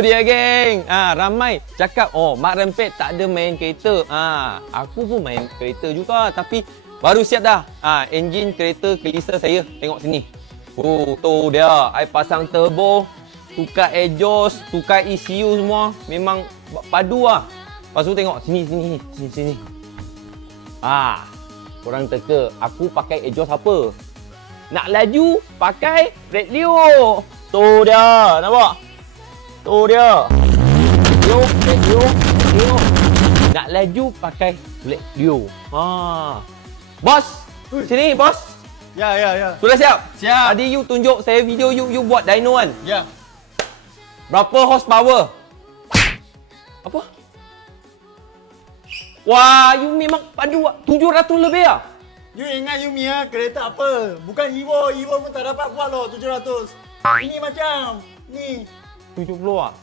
dia geng. Ramai cakap, oh Mak Rempet tak ada main kereta. Aku pun main kereta juga tapi baru siap dah. Enjin kereta kelisa saya. Tengok sini. Tu dia. I pasang turbo, tukar exhaust, tukar ECU semua. Memang padu lah. Lepas tu tengok sini. Korang teka, aku pakai exhaust apa? Nak laju, pakai Red Leo. Tu dia, nampak? Tu dia. Red Leo. Nak laju, pakai Red Leo. Bos, sini bos. Ya. Sudah siap? Siap. Tadi you tunjuk saya video you buat dyno kan? Ya. Berapa horsepower? Apa? Wah, you memang padu 700 lebih ah. You ingat you Mia kereta apa? Bukan Evo pun tak dapat buat loh 700. Ini macam ni. 70 ah.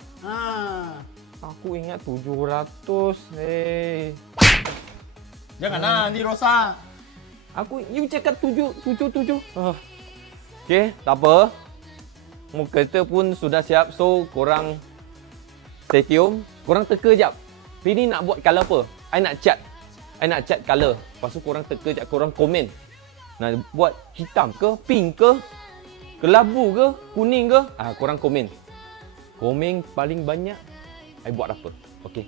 Aku ingat 700. Janganlah nanti rosak. You cakap 7. Okey, tak apa. Kereta pun sudah siap. So, korang stay tune. Korang teka jap. Ini nak buat colour apa? I nak cat colour. Lepas tu korang teka jap, korang komen. Nak buat hitam ke, pink ke, kelabu ke, kuning ke? Korang komen. Komen paling banyak, I buat apa? Okey.